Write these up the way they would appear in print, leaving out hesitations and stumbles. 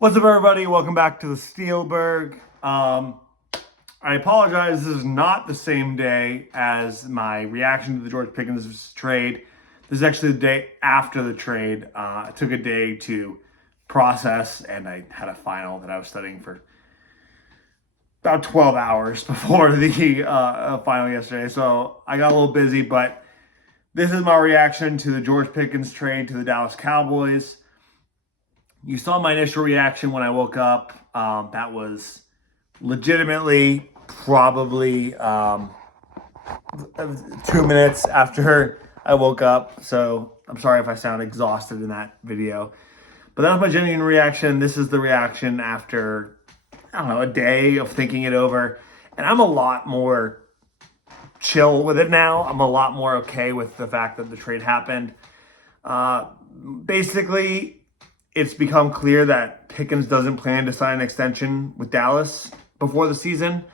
What's up, everybody? Welcome back to the Steelberg. I apologize. This is not the same day as my reaction to the George Pickens trade. This is actually the day after the trade. It took a day to process, and I had a final that I was studying for about 12 hours before the final yesterday. So I got a little busy, but this is my reaction to the George Pickens trade to the Dallas Cowboys. You saw my initial reaction when I woke up. That was legitimately probably 2 minutes after I woke up. So I'm sorry if I sound exhausted in that video. But that was my genuine reaction. This is the reaction after, I don't know, a day of thinking it over. And I'm a lot more chill with it now. I'm a lot more okay with the fact that the trade happened. Basically, it's become clear that Pickens doesn't plan to sign an extension with Dallas before the season,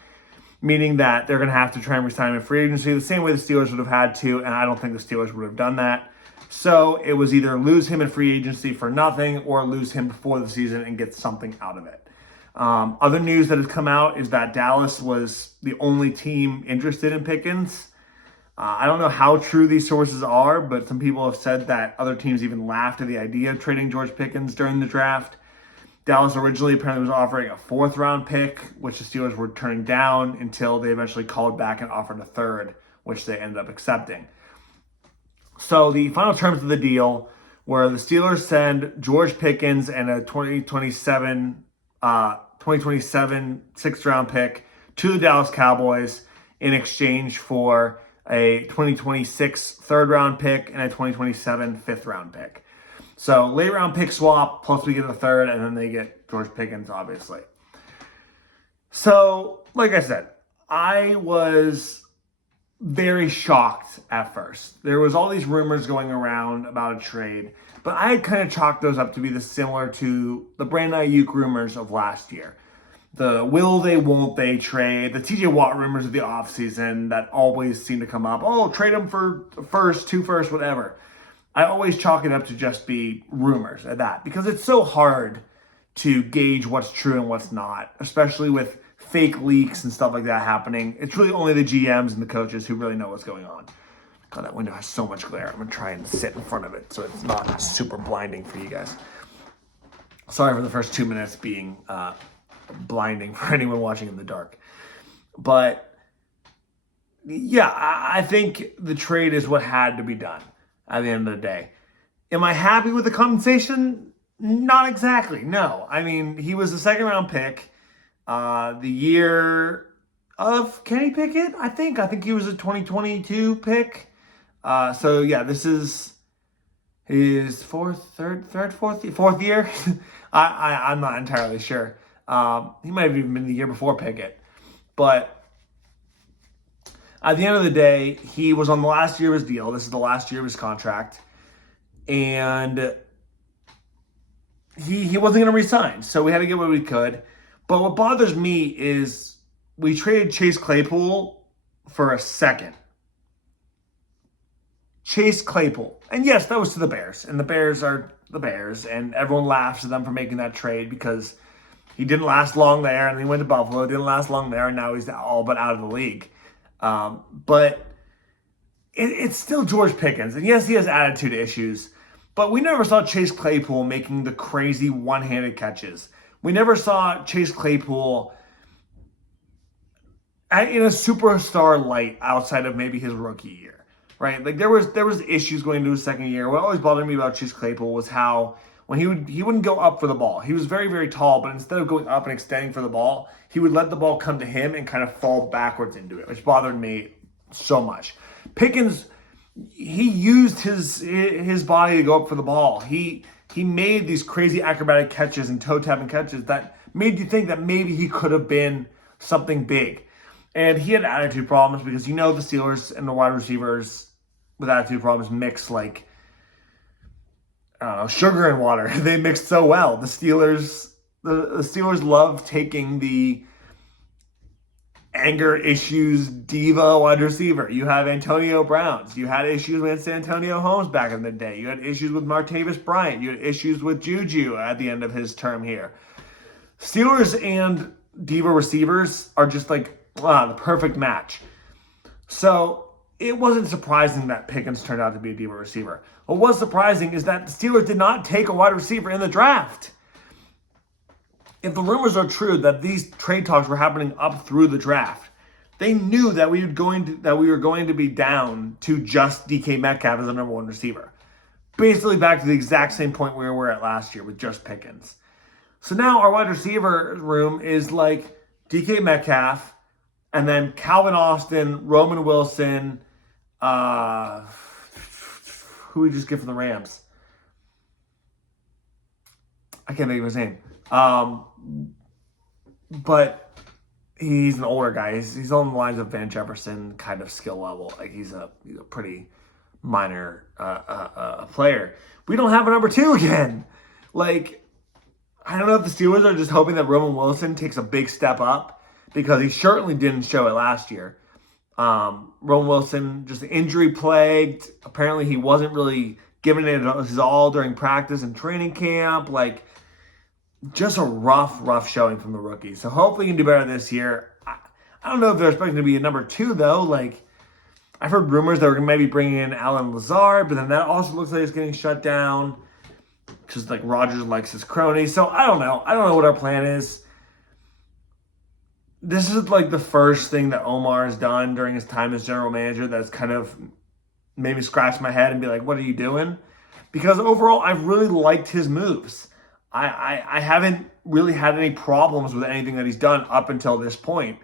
meaning that they're going to have to try and resign him in free agency the same way the Steelers would have had to, and I don't think the Steelers would have done that. So it was either lose him in free agency for nothing or lose him before the season and get something out of it. Other news that has come out is that Dallas was the only team interested in Pickens. I don't know how true these sources are, but some people have said that other teams even laughed at the idea of trading George Pickens during the draft. Dallas originally apparently was offering a fourth-round pick, which the Steelers were turning down until they eventually called back and offered a third, which they ended up accepting. So the final terms of the deal were the Steelers send George Pickens and a 2027 sixth-round pick to the Dallas Cowboys in exchange for a 2026 third-round pick and a 2027 fifth-round pick. So late-round pick swap, plus we get a third, and then they get George Pickens, obviously. So, like I said, I was very shocked at first. There was all these rumors going around about a trade, but I had kind of chalked those up to be similar to the Brandon Ayuk rumors of last year. The will they, won't they trade, the TJ Watt rumors of the offseason that always seem to come up. Oh, trade him for first, two first, whatever. I always chalk it up to just be rumors at that because it's so hard to gauge what's true and what's not, especially with fake leaks and stuff like that happening. It's really only the GMs and the coaches who really know what's going on. God, that window has so much glare. I'm going to try and sit in front of it so it's not super blinding for you guys. Sorry for the first 2 minutes being blinding for anyone watching in the dark. But yeah, I think the trade is what had to be done at the end of the day. Am I happy with the compensation? Not exactly, no. I mean, he was a second-round pick the year of Kenny Pickett, I think. I think he was a 2022 pick. So, yeah, this is his fourth year. I'm not entirely sure. He might have even been the year before Pickett. But at the end of the day, he was on the last year of his deal. This is the last year of his contract. And he wasn't going to resign. So we had to get what we could. But what bothers me is we traded Chase Claypool for a second. Chase Claypool. And yes, that was to the Bears. And the Bears are the Bears. And everyone laughs at them for making that trade because he didn't last long there, and he went to Buffalo. Didn't last long there, and now he's all but out of the league. But it's still George Pickens. And yes, he has attitude issues. But we never saw Chase Claypool making the crazy one-handed catches. We never saw Chase Claypool in a superstar light outside of maybe his rookie year, right? Like there was issues going into his second year. What always bothered me about Chase Claypool was how when he wouldn't go up for the ball. He was very, very tall, but instead of going up and extending for the ball, he would let the ball come to him and kind of fall backwards into it, which bothered me so much. Pickens, he used his body to go up for the ball. He made these crazy acrobatic catches and toe-tapping catches that made you think that maybe he could have been something big. And he had attitude problems because the Steelers and the wide receivers with attitude problems mix like, I don't know, sugar and water. They mixed so well. The Steelers love taking the anger issues diva wide receiver. You have Antonio Browns. You had issues with Santonio Holmes back in the day. You had issues with Martavis Bryant. You had issues with Juju at the end of his term here. Steelers and diva receivers are just like the perfect match. So it wasn't surprising that Pickens turned out to be a diva receiver. What was surprising is that the Steelers did not take a wide receiver in the draft. If the rumors are true that these trade talks were happening up through the draft, they knew that we were going to be down to just DK Metcalf as the number one receiver. Basically back to the exact same point we were at last year with just Pickens. So now our wide receiver room is like DK Metcalf, and then Calvin Austin, Roman Wilson, who we just get from the Rams? I can't think of his name. But he's an older guy. He's on the lines of Van Jefferson kind of skill level. Like he's a pretty minor player. We don't have a number two again. Like, I don't know if the Steelers are just hoping that Roman Wilson takes a big step up because he certainly didn't show it last year. Roman Wilson just injury plagued. Apparently he wasn't really giving it his all during practice and training camp. Like, just a rough showing from the rookie. So hopefully he can do better this year. I don't know if they're expecting to be a number two, though. Like, I've heard rumors that we're going to maybe bring in Alan Lazard, but then that also looks like it's getting shut down because, like, Rodgers likes his cronies. So I don't know. I don't know what our plan is. This is, like, the first thing that Omar has done during his time as general manager that's kind of made me scratch my head and be like, what are you doing? Because overall, I've really liked his moves. I haven't really had any problems with anything that he's done up until this point.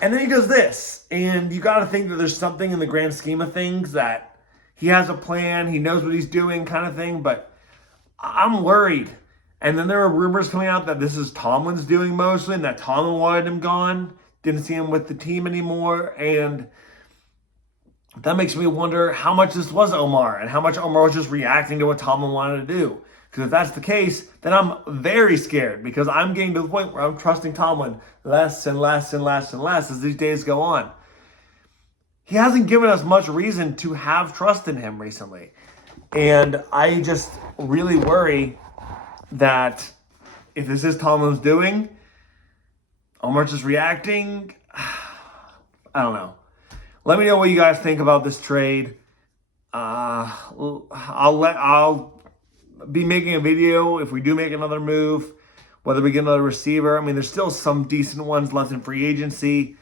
And then he does this. And you got to think that there's something in the grand scheme of things that he has a plan, he knows what he's doing kind of thing. But I'm worried. And then there are rumors coming out that this is Tomlin's doing mostly and that Tomlin wanted him gone. Didn't see him with the team anymore. And that makes me wonder how much this was Omar and how much Omar was just reacting to what Tomlin wanted to do. Because if that's the case, then I'm very scared because I'm getting to the point where I'm trusting Tomlin less and less and less and less as these days go on. He hasn't given us much reason to have trust in him recently. And I just really worry that if this is Tomlin's doing, Omar's just reacting. I don't know. Let me know what you guys think about this trade. I'll be making a video if we do make another move, whether we get another receiver. I mean, there's still some decent ones left in free agency,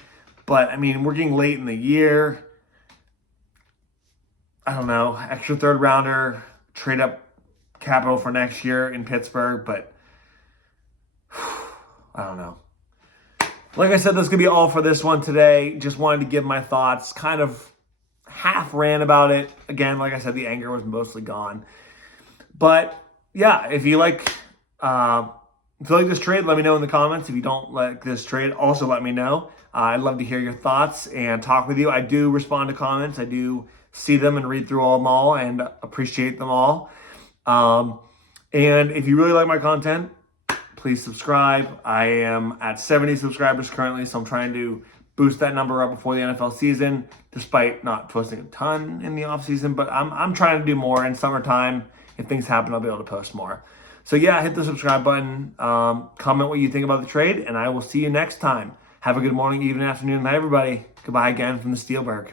but I mean, we're getting late in the year. I don't know, extra third rounder, trade up capital for next year in Pittsburgh, but I don't know. Like I said, that's going to be all for this one today. Just wanted to give my thoughts, kind of half ran about it. Again, like I said, the anger was mostly gone. But yeah, if you like this trade, let me know in the comments. If you don't like this trade, also let me know. I'd love to hear your thoughts and talk with you. I do respond to comments. I do see them and read through them all and appreciate them all. And if you really like my content, please subscribe. I am at 70 subscribers currently, so I'm trying to boost that number up before the NFL season, despite not posting a ton in the off season. But I'm trying to do more in summertime. If things happen, I'll be able to post more. So yeah, hit the subscribe button. Comment what you think about the trade, and I will see you next time. Have a good morning, evening, afternoon, night, everybody. Goodbye again from the Steelberg.